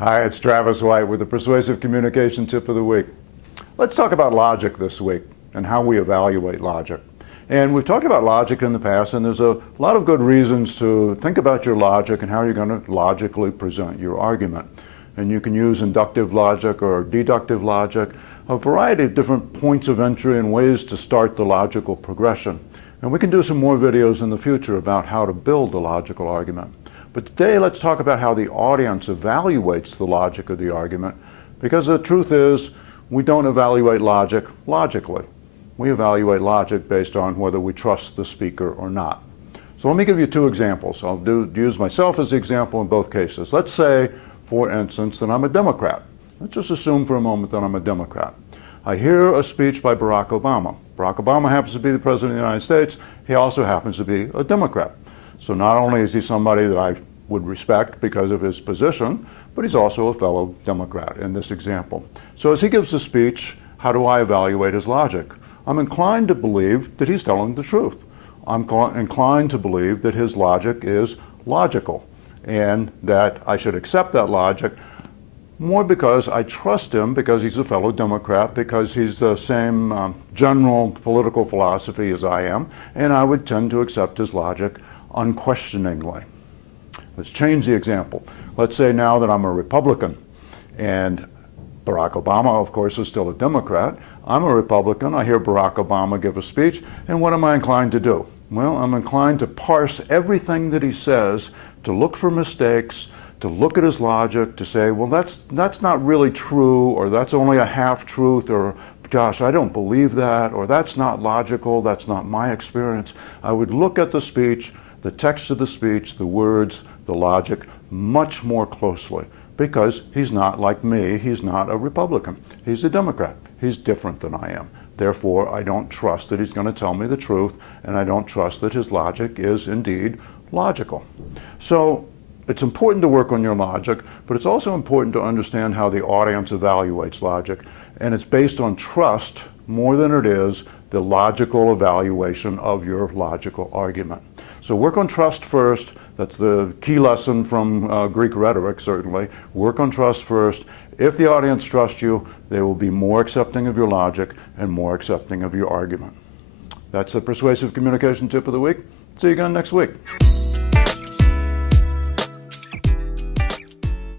Hi, it's Travis White with the Persuasive Communication Tip of the Week. Let's talk about logic this week and how we evaluate logic. And we've talked about logic in the past, and there's a lot of good reasons to think about your logic and how you're going to logically present your argument. And you can use inductive logic or deductive logic, a variety of different points of entry and ways to start the logical progression. And we can do some more videos in the future about how to build a logical argument. But today, let's talk about how the audience evaluates the logic of the argument, because the truth is, we don't evaluate logic logically. We evaluate logic based on whether we trust the speaker or not. So let me give you two examples. I'll use myself as the example in both cases. Let's say, for instance, that I'm a Democrat. Let's just assume for a moment that I'm a Democrat. I hear a speech by Barack Obama. Barack Obama happens to be the President of the United States. He also happens to be a Democrat. So not only is he somebody that I would respect because of his position, but he's also a fellow Democrat in this example. So as he gives the speech, how do I evaluate his logic? I'm inclined to believe that he's telling the truth. I'm inclined to believe that his logic is logical and that I should accept that logic more because I trust him, because he's a fellow Democrat, because he's the same general political philosophy as I am, and I would tend to accept his logic unquestioningly. Let's change the example. Let's say now that I'm a Republican and Barack Obama, of course, is still a Democrat. I'm a Republican. I hear Barack Obama give a speech, and what am I inclined to do? Well, I'm inclined to parse everything that he says, to look for mistakes, to look at his logic, to say, well, that's not really true, or that's only a half-truth, or gosh, I don't believe that, or that's not logical, that's not my experience. I would look at the speech, the text of the speech, the words, the logic, much more closely, because he's not like me. He's not a Republican. He's a Democrat. He's different than I am. Therefore, I don't trust that he's going to tell me the truth, and I don't trust that his logic is indeed logical. So it's important to work on your logic, but it's also important to understand how the audience evaluates logic, and it's based on trust more than it is the logical evaluation of your logical argument. So work on trust first. That's the key lesson from Greek rhetoric, certainly. Work on trust first. If the audience trusts you, they will be more accepting of your logic and more accepting of your argument. That's the Persuasive Communication Tip of the Week. See you again next week.